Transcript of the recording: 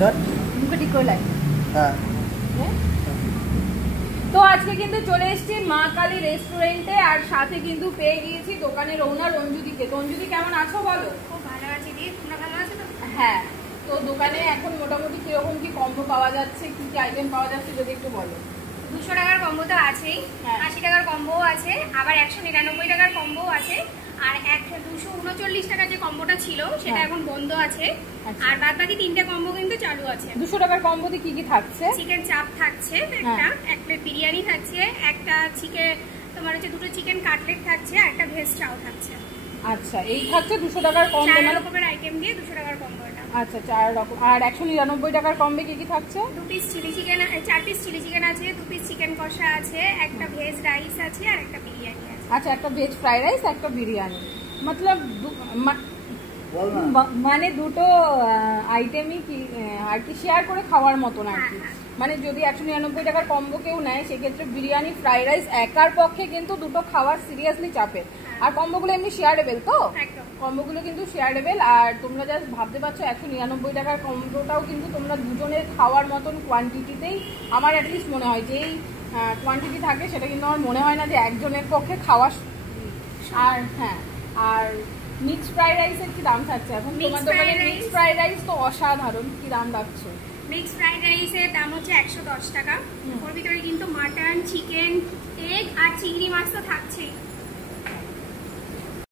Start মুখে ঠিক করে লাগে। হ্যাঁ তো আজকে কিন্তু চলে এসেছি মা কালী রেস্টুরেন্টে, আর সাথে কিন্তু পেয়ে গিয়েছি দোকানের ওনার রঞ্জুদিকে। রঞ্জুদি কেমন আছো বলো? খুব ভালো আছি দি, তোমরা ভালো আছো তো? হ্যাঁ, তো দোকানে এখন মোটামুটি কিরকম কি কম্বো পাওয়া যাচ্ছে, কি কি আইটেম পাওয়া যাচ্ছে যদি একটু বলো। 200 টাকার কম্বো তো আছেই, 80 টাকার কম্বো আছে, আবার 199 টাকার কম্বো আছে, আর 239 টাকার যে কম্বোটা ছিল সেটা এখন বন্ধ আছে। আর বাদ বাকি 3টে কম্বো কিন্তু চালু আছে। 200 টাকার কম্বোতে কি কি থাকছে? চিকেন চাপ থাকছে এক প্লেট বিরিয়ানি থাকছে, একটা চিকেন তোমার হচ্ছে 2টো চিকেন কাটলেট থাকছে, আর একটা ভেজ চাও থাকছে। আচ্ছা, এই থাকছে 200 টাকার কম্বো, 4 রকমের আইটেম দিয়ে 200 টাকার কম্বো এটা। আচ্ছা, 4 রকম। আর 199 টাকার কম্বে কি কি থাকছে? 2 piece chilli chicken, 4 piece chilli chicken আছে, 2 পিস চিকেন কষা আছে, একটা ভেজ রাইস আছে, আর একটা বিরিয়ানি আছে। আচ্ছা, একটা ভেজ ফ্রাইড রাইস, একটা বিরিয়ানি, মতলব মানে দুটো আইটেমই কি আর কি শেয়ার করে খাওয়ার মতন আর কি। মানে যদি 199 টাকার কম্বো কেউ নেয় সেক্ষেত্রে বিরিয়ানি ফ্রাইড রাইস একার পক্ষে কিন্তু দুটো খাওয়ার সিরিয়াসলি চাপে। আর কম্বোগুলো এমনি শেয়ারেবেল তো? কম্বোগুলো কিন্তু শেয়ারেবেল। আর তোমরা জাস্ট ভাবতে পারছো 199 টাকার কম্বোটাও কিন্তু তোমরা দুজনের খাওয়ার মতন কোয়ান্টিটিতেই, আমার অ্যাটলিস্ট মনে হয় যে এই কোয়ান্টিটি থাকে সেটা কিন্তু আমার মনে হয় না যে একজনের পক্ষে খাওয়া। আর হ্যাঁ, আর মিক্সড ফ্রাইড রাইসের কি দাম থাকছে এখন তোমার দোকানে? মিক্সড ফ্রাইড রাইস তো অসাধারণ, কি দাম রাখছো? মিক্সড ফ্রাইড রাইসের দাম হচ্ছে 110 টাকা। ওর ভিতরে কিন্তু মাটন, চিকেন, এগ আর চিংড়ি মাছ তো থাকছেই।